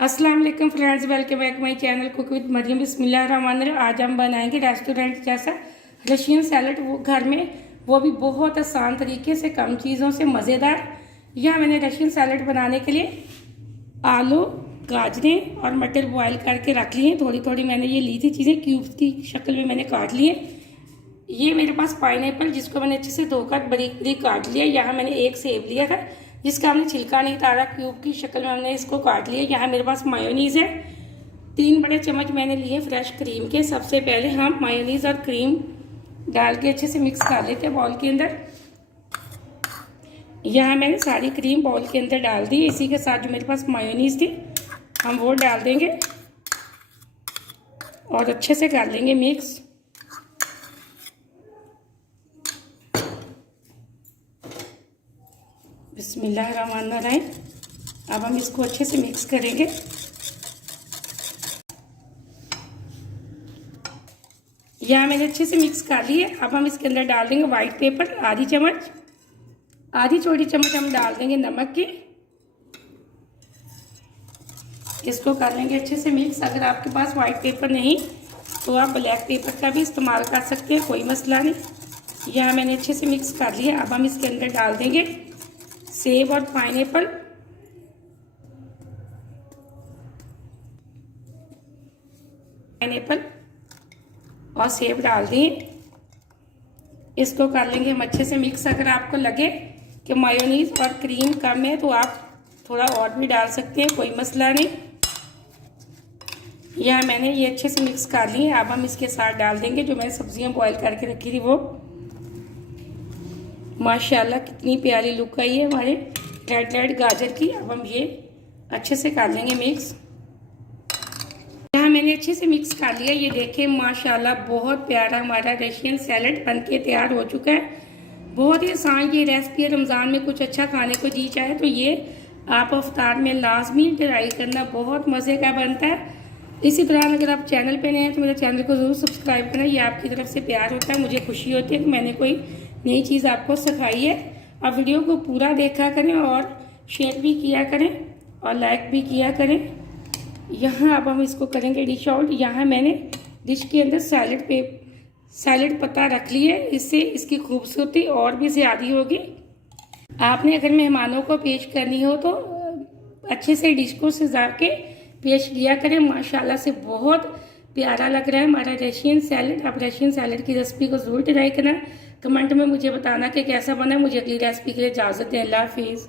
अस्सलाम वालेकुम friends, welcome back my channel cook with Maryam. बिस्मिल्लाहिर्रहमानिर्रहीम। आज हम बनाएंगे रेस्टोरेंट जैसा रशियन सैलड, वो घर में, वो भी बहुत आसान तरीके से, कम चीज़ों से मज़ेदार। यहाँ मैंने रशियन सैलड बनाने के लिए आलू, गाजरें और मटर बॉयल करके रख लिए। थोड़ी थोड़ी मैंने ये ली थी चीज़ें, क्यूब्स की शक्ल में मैंने काट लिए। ये मेरे पास पाइनएप्पल, जिसको मैंने अच्छे से धोकर बारीक बारीक काट लिया। यहाँ मैंने एक सेब लिया था जिसका हमने छिलका नहीं उतारा, क्यूब की शक्ल में हमने इसको काट लिया। यहाँ मेरे पास मायोनीज़ है, 3 बड़े चम्मच मैंने लिए फ्रेश क्रीम के। सबसे पहले हम मायोनीज़ और क्रीम डाल के अच्छे से मिक्स कर लेते हैं बाउल के अंदर। यहाँ मैंने सारी क्रीम बाउल के अंदर डाल दी। इसी के साथ जो मेरे पास मायोनीज़ थी हम वो डाल देंगे और अच्छे से कर लेंगे मिक्स। बिस्मिल्लाहिर्रहमानिर्रहीम। अब हम इसको अच्छे से मिक्स करेंगे। यहाँ मैंने अच्छे से मिक्स कर लिए। अब हम इसके अंदर डाल देंगे वाइट पेपर, आधी चम्मच, आधी छोटी चम्मच हम डाल देंगे नमक की। इसको कर लेंगे अच्छे से मिक्स। अगर आपके पास वाइट पेपर नहीं तो आप ब्लैक पेपर का भी इस्तेमाल कर सकते हैं, कोई मसला नहीं। यहाँ मैंने अच्छे से मिक्स कर लिया। अब हम इसके अंदर डाल देंगे सेब और पाइनएप्पल। और सेब डाल दिए। इसको कर लेंगे हम अच्छे से मिक्स। अगर आपको लगे कि मायोनीज और क्रीम कम है तो आप थोड़ा और भी डाल सकते हैं, कोई मसला नहीं। यहाँ मैंने ये अच्छे से मिक्स कर लिए। अब हम इसके साथ डाल देंगे जो मैंने सब्जियां बॉईल करके रखी थी वो। माशाल्लाह कितनी प्यारी लुक आई है हमारे रेड गाजर की। अब हम ये अच्छे से कर लेंगे मिक्स। यहाँ मैंने अच्छे से मिक्स कर लिया। ये देखें माशाल्लाह बहुत प्यारा हमारा रशियन सैलड बनके तैयार हो चुका है। बहुत ही आसान ये रेसिपी है। रमज़ान में कुछ अच्छा खाने को जी चाहे तो ये आप इफ्तार में लाजमी ट्राई करना, बहुत मज़े का बनता है। इसी तरह अगर आप चैनल पे नए हैं तो मेरे चैनल को ज़रूर सब्सक्राइब करना। ये आपकी तरफ से प्यार होता है, मुझे खुशी होती है कि मैंने कोई नई चीज़ आपको सिखाई है। अब वीडियो को पूरा देखा करें और शेयर भी किया करें और लाइक भी किया करें। यहाँ अब हम इसको करेंगे डिश आउट। यहाँ मैंने डिश के अंदर सैलड पत्ता रख लिए। इससे इसकी खूबसूरती और भी ज़्यादा होगी। आपने अगर मेहमानों को पेश करनी हो तो अच्छे से डिश को सजा के पेश किया करें। माशाल्लाह से बहुत प्यारा लग रहा है हमारा रशियन सैलड। आप रशियन सैलड की रेसिपी को ज़रूर ट्राई करना। कमेंट में मुझे बताना कि कैसा बना। मुझे अगली रेसिपी के लिए इजाज़त दें। अल्लाह हाफिज़।